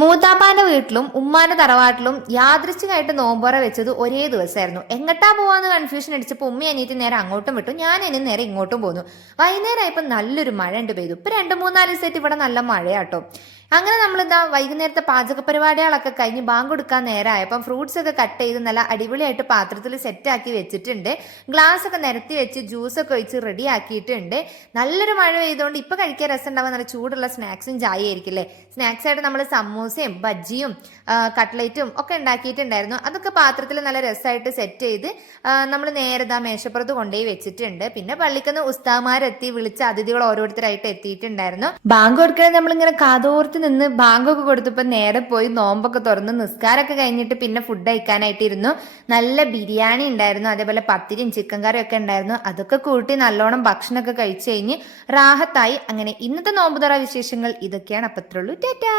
മൂത്താപ്പാന്റെ വീട്ടിലും ഉമ്മാന്റെ തറവാട്ടിലും യാദൃശ്ചികമായിട്ട് നോമ്പോറ വെച്ചത് ഒരേ ദിവസമായിരുന്നു. എങ്ങട്ടാ പോവാന്ന് കൺഫ്യൂഷൻ അടിച്ചപ്പോൾ ഉമ്മ അനിയത്തി നേരെ അങ്ങോട്ടും വിട്ടു, ഞാൻ ഇനി നേരെ ഇങ്ങോട്ടും പോന്നു. വൈകുന്നേരമായപ്പോൾ നല്ലൊരു മഴ ഉണ്ട് പെയ്തു. ഇപ്പൊ 2-3 ദിവസമായിട്ട് ഇവിടെ നല്ല മഴയാട്ടോ. അങ്ങനെ നമ്മളിതാ വൈകുന്നേരത്തെ പാചക പരിപാടികളൊക്കെ കഴിഞ്ഞ് ബാങ്ക് കൊടുക്കാൻ നേരമായപ്പം ഫ്രൂട്ട്സ് ഒക്കെ കട്ട് ചെയ്ത് നല്ല അടിപൊളിയായിട്ട് പാത്രത്തിൽ സെറ്റാക്കി വെച്ചിട്ടുണ്ട്. ഗ്ലാസ് ഒക്കെ നിരത്തി വെച്ച് ജ്യൂസൊക്കെ ഒഴിച്ച് റെഡി ആക്കിയിട്ടുണ്ട്. നല്ലൊരു മഴ പെയ്തുകൊണ്ട് ഇപ്പൊ കഴിക്കാൻ രസം ഉണ്ടാവാൻ നല്ല ചൂടുള്ള സ്നാക്സും ചായ ആയിരിക്കില്ലേ. സ്നാക്സ് ആയിട്ട് നമ്മൾ സമൂസയും ബജ്ജിയും കട്ട്ലേറ്റും ഒക്കെ ഉണ്ടാക്കിയിട്ടുണ്ടായിരുന്നു. അതൊക്കെ പാത്രത്തിൽ നല്ല രസമായിട്ട് സെറ്റ് ചെയ്ത് നമ്മൾ നേരെ മേശപ്പുറത്ത് കൊണ്ടുപോയി വെച്ചിട്ടുണ്ട്. പിന്നെ പള്ളിക്കന്ന് ഉസ്താമാരെത്തി വിളിച്ച അതിഥികൾ ഓരോരുത്തരായിട്ട് എത്തിയിട്ടുണ്ടായിരുന്നു. ബാങ്ക് കൊടുക്കണേ നമ്മളിങ്ങനെ കാതോർത്ത് നിന്ന് ബാങ്കൊക്കെ കൊടുത്തപ്പോൾ നേരെ പോയി നോമ്പൊക്കെ തുറന്ന് നിസ്കാരമൊക്കെ കഴിഞ്ഞിട്ട് പിന്നെ ഫുഡ് കഴിക്കാനായിട്ട് ഇരുന്നു. നല്ല ബിരിയാണി ഉണ്ടായിരുന്നു, അതേപോലെ പത്തിരിയും ചിക്കൻ കറിയും ഒക്കെ ഉണ്ടായിരുന്നു. അതൊക്കെ കൂട്ടി നല്ലോണം ഭക്ഷണമൊക്കെ കഴിച്ചു കഴിഞ്ഞ് റാഹത്തായി. അങ്ങനെ ഇന്നത്തെ നോമ്പുതറ വിശേഷങ്ങൾ ഇതൊക്കെയാണ്. അപ്പത്രയുള്ളൂ. ടാറ്റാ.